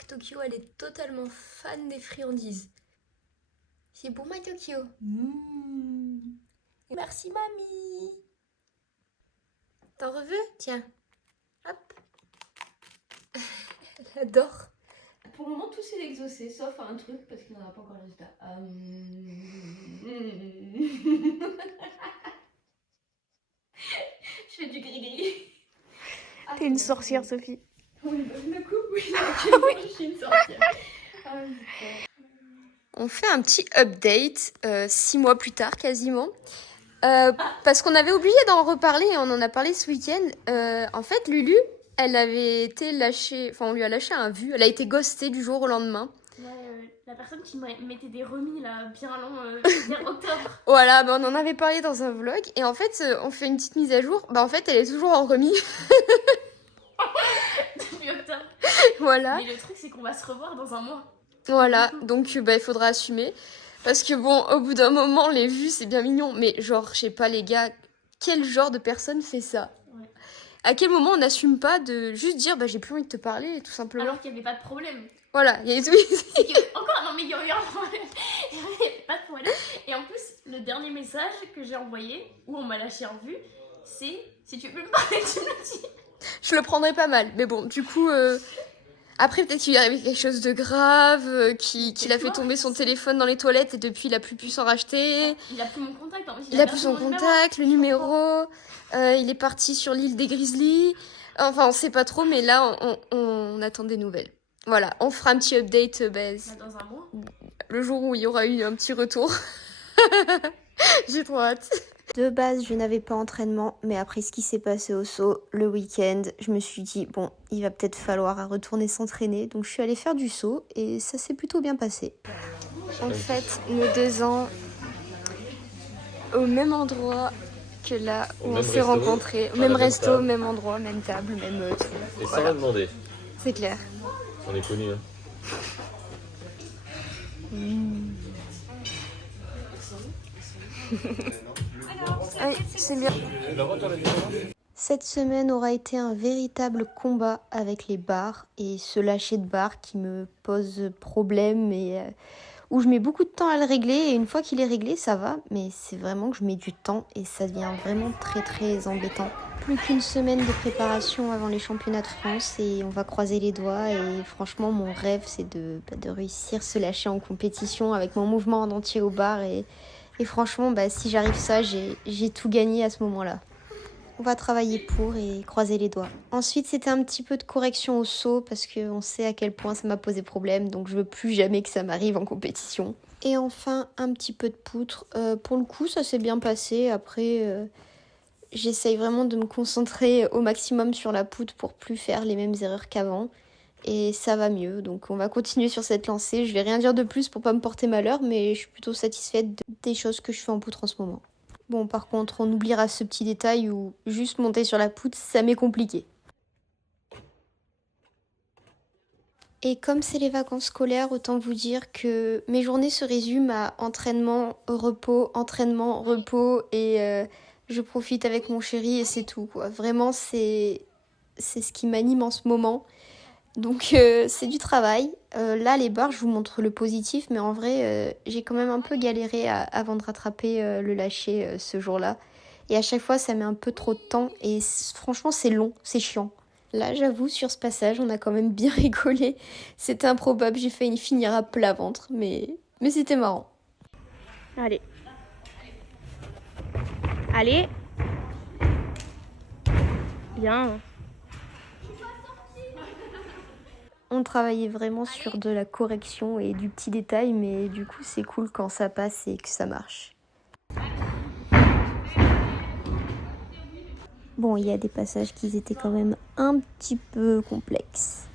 que Tokyo, elle est totalement fan des friandises. C'est pour moi, Tokyo. Merci, mamie. T'en veux? Tiens. Hop. Elle adore. Pour le moment, tout c'est exaucé, sauf un truc, parce qu'il n'en a pas encore le résultat. Je fais du gris-gris. T'es une sorcière, Sophie. Oui, le coup, oui, je suis une sorcière. On fait un petit update 6 mois plus tard quasiment. Parce qu'on avait oublié d'en reparler et on en a parlé ce week-end. En fait, Lulu, elle avait été lâchée, enfin on lui a lâché un vu, elle a été ghostée du jour au lendemain. Ouais, la personne qui mettait des remis là, bien long, vers octobre. Voilà, on en avait parlé dans un vlog et en fait, on fait une petite mise à jour. En fait, elle est toujours en remis. Depuis octobre. Voilà. Mais le truc, c'est qu'on va se revoir dans un mois. Voilà, donc il faudra assumer. Parce que bon, au bout d'un moment, les vues, c'est bien mignon. Mais genre, je sais pas les gars, quel genre de personne fait ça? Ouais. À quel moment on n'assume pas de juste dire j'ai plus envie de te parler, tout simplement. Alors qu'il n'y avait pas de problème. Voilà, il y a Encore, non mais il y avait un problème. Il n'y avait pas de problème. Et en plus, le dernier message que j'ai envoyé, où on m'a lâché en vue, c'est si tu veux me parler, tu me le dis. Je le prendrais pas mal, mais bon, du coup, après peut-être qu'il lui est arrivé quelque chose de grave, qu'il a fait tomber son téléphone dans les toilettes et depuis il a plus pu s'en racheter. Il a pris mon contact, en fait, Il a plus son contact, le numéro, il est parti sur l'île des Grizzlies. Enfin, on sait pas trop, mais là, on attend des nouvelles. Voilà, on fera un petit update dans un mois. Le jour où il y aura eu un petit retour. J'ai trop hâte. De base, je n'avais pas entraînement, mais après ce qui s'est passé au saut le week-end, je me suis dit, bon, il va peut-être falloir retourner s'entraîner. Donc je suis allée faire du saut et ça s'est plutôt bien passé. On fête nos 2 ans au même endroit que là où on s'est rencontrés. Même resto, même endroit, même table, même... Et sans rien demander. C'est clair. On est connus, hein. Oui, c'est bien. Cette semaine aura été un véritable combat avec les bars et ce lâcher de bar qui me pose problème et où je mets beaucoup de temps à le régler et une fois qu'il est réglé ça va, mais c'est vraiment que je mets du temps et ça devient vraiment très très embêtant. Plus qu'une semaine de préparation avant les championnats de France et on va croiser les doigts et franchement mon rêve c'est de réussir se lâcher en compétition avec mon mouvement en entier au bar et franchement si j'arrive ça j'ai tout gagné à ce moment-là. On va travailler pour et croiser les doigts. Ensuite, c'était un petit peu de correction au saut parce qu'on sait à quel point ça m'a posé problème. Donc, je veux plus jamais que ça m'arrive en compétition. Et enfin, un petit peu de poutre. Pour le coup, ça s'est bien passé. Après, j'essaye vraiment de me concentrer au maximum sur la poutre pour plus faire les mêmes erreurs qu'avant. Et ça va mieux. Donc, on va continuer sur cette lancée. Je vais rien dire de plus pour pas me porter malheur, mais je suis plutôt satisfaite des choses que je fais en poutre en ce moment. Bon, par contre, on oubliera ce petit détail où juste monter sur la poutre, ça m'est compliqué. Et comme c'est les vacances scolaires, autant vous dire que mes journées se résument à entraînement, repos et je profite avec mon chéri et c'est tout, quoi. Vraiment, c'est ce qui m'anime en ce moment. Donc c'est du travail. Là les bars je vous montre le positif mais en vrai j'ai quand même un peu galéré avant de rattraper le lâcher ce jour-là. Et à chaque fois ça met un peu trop de temps et franchement c'est long, c'est chiant. Là j'avoue sur ce passage on a quand même bien rigolé. C'était improbable, j'ai failli finir à plat ventre mais c'était marrant. Allez. Allez. Bien. On travaillait vraiment sur de la correction et du petit détail, mais du coup c'est cool quand ça passe et que ça marche. Bon, il y a des passages qui étaient quand même un petit peu complexes.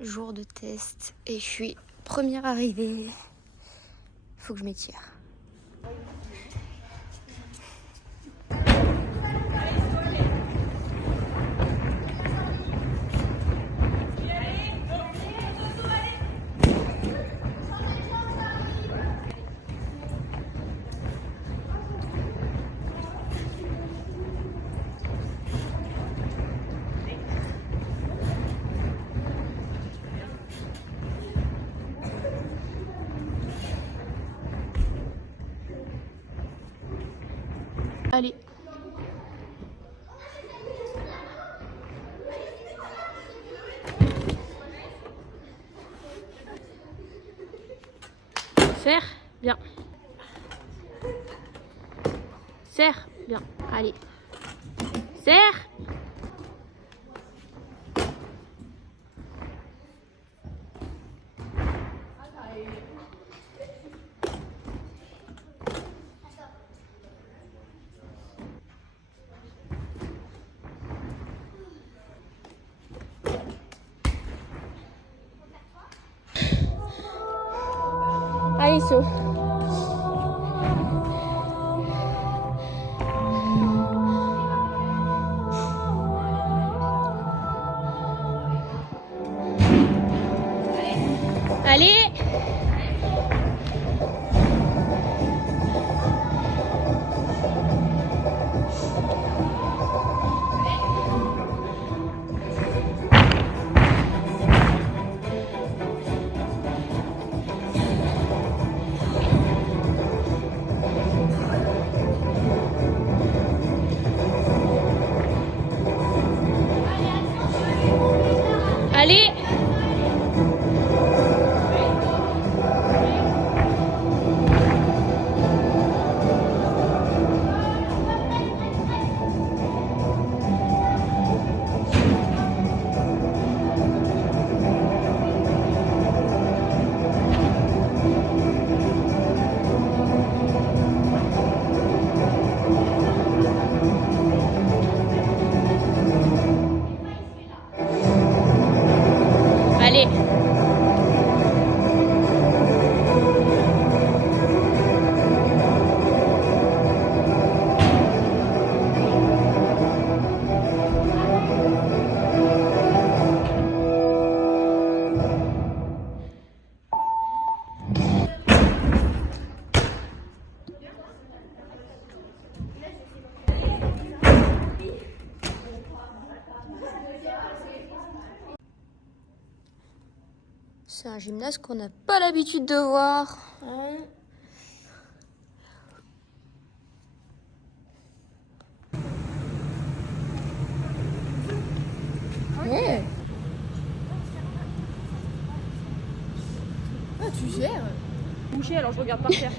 Jour de test et je suis première arrivée. Faut que je m'étire. Serre, bien. Serre, bien. Allez. Serre. Allez, saut. Allez. Allez. Allez. C'est un gymnase qu'on n'a pas l'habitude de voir. Ouais. Ah, tu gères. Bouché, alors je regarde par terre.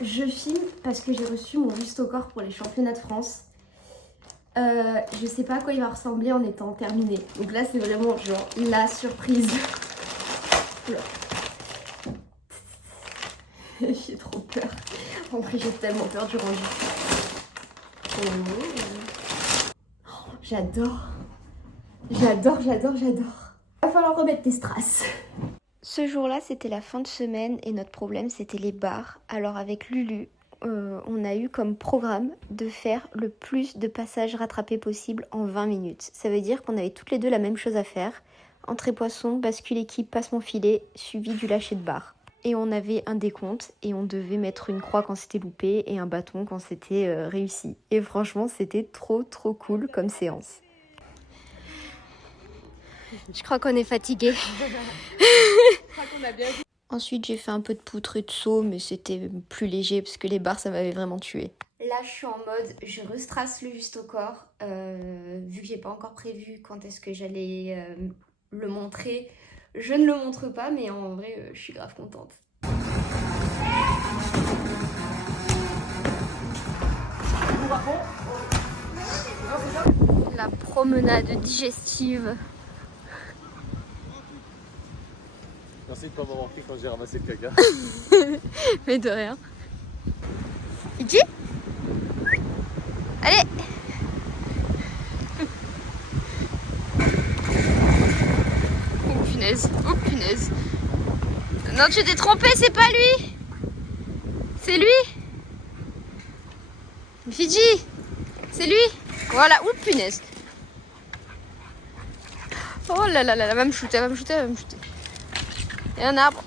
Je filme parce que j'ai reçu mon juste au corps pour les championnats de France. Je sais pas à quoi il va ressembler en étant terminé. Donc là c'est vraiment genre la surprise. J'ai trop peur. En vrai j'ai tellement peur du rendu. Oh, j'adore. J'adore. Va falloir remettre tes strass. Ce jour-là, c'était la fin de semaine et notre problème, c'était les barres. Alors avec Lulu, on a eu comme programme de faire le plus de passages rattrapés possible en 20 minutes. Ça veut dire qu'on avait toutes les deux la même chose à faire. Entrée poisson, bascule équipe, passe mon filet, suivi du lâcher de barre. Et on avait un décompte et on devait mettre une croix quand c'était loupé et un bâton quand c'était réussi. Et franchement, c'était trop cool comme séance. Je crois qu'on est fatigué. Ensuite, j'ai fait un peu de poutre et de saut, mais c'était plus léger parce que les barres, ça m'avait vraiment tué. Là, je suis en mode, je restrasse le juste au corps. Vu que j'ai pas encore prévu quand est-ce que j'allais le montrer, je ne le montre pas, mais en vrai, je suis grave contente. La promenade digestive. Merci de pas m'avoir pris quand j'ai ramassé le caca. Mais de rien. Iji ? Allez ! Oh punaise, oh punaise. Non, tu t'es trompé, c'est pas lui. C'est lui. Fidji, c'est lui. Voilà, oh punaise. Oh là là là, elle va me shooter, elle va me shooter. Il y a un arbre.